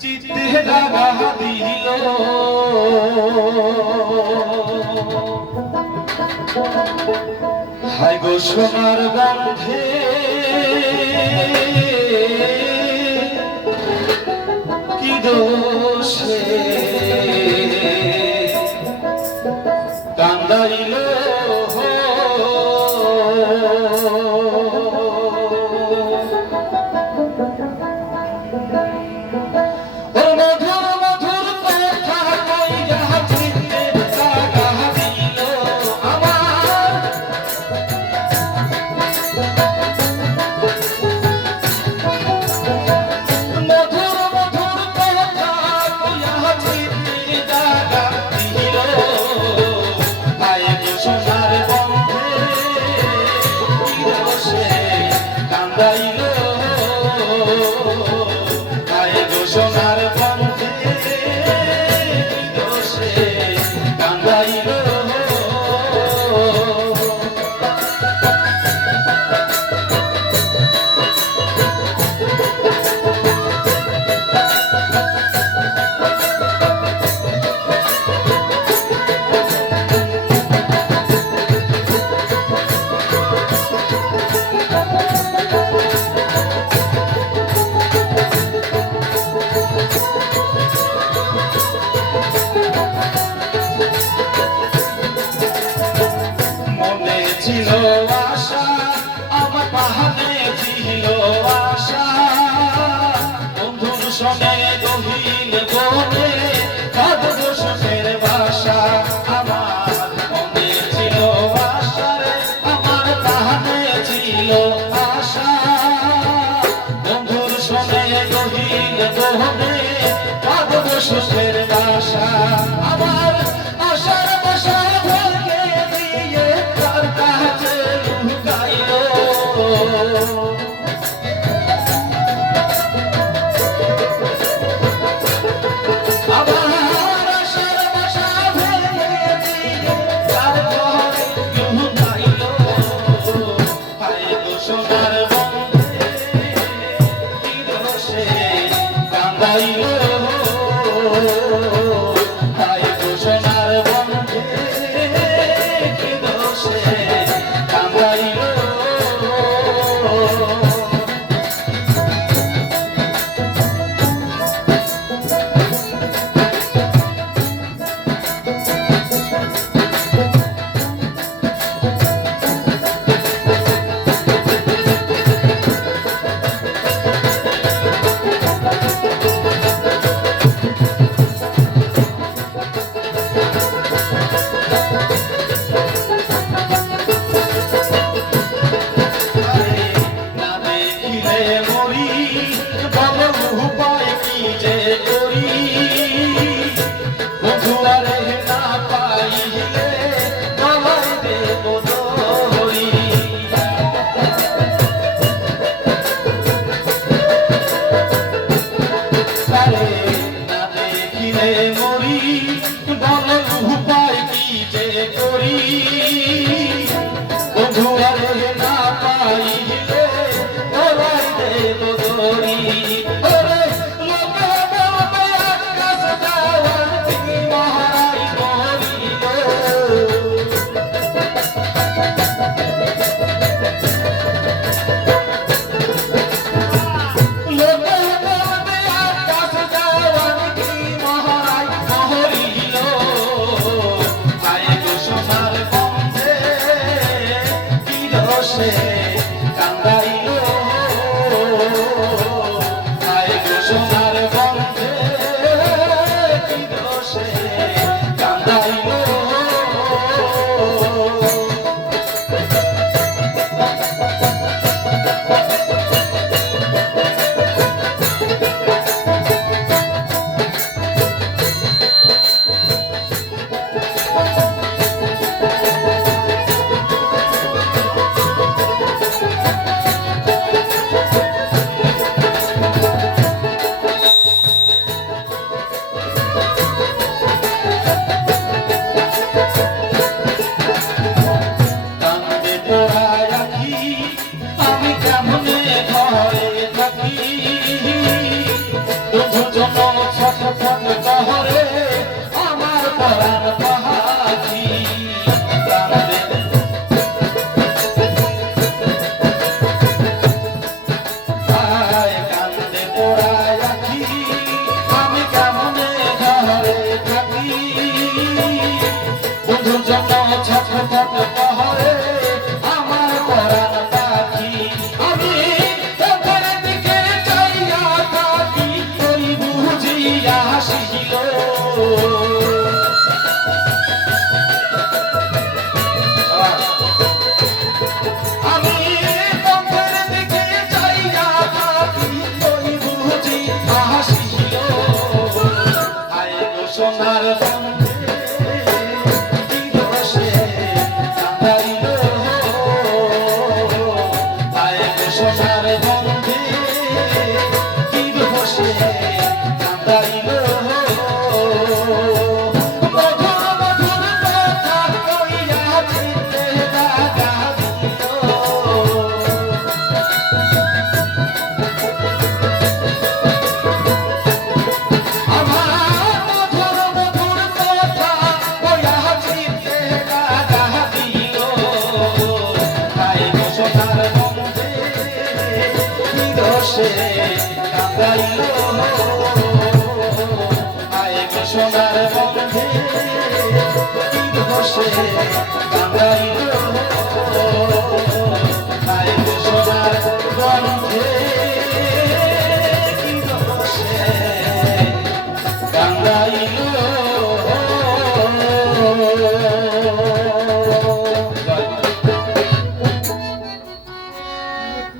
চিত্তে লাগা দিল। হাই গো সোনার গন্ধে। sé. 何?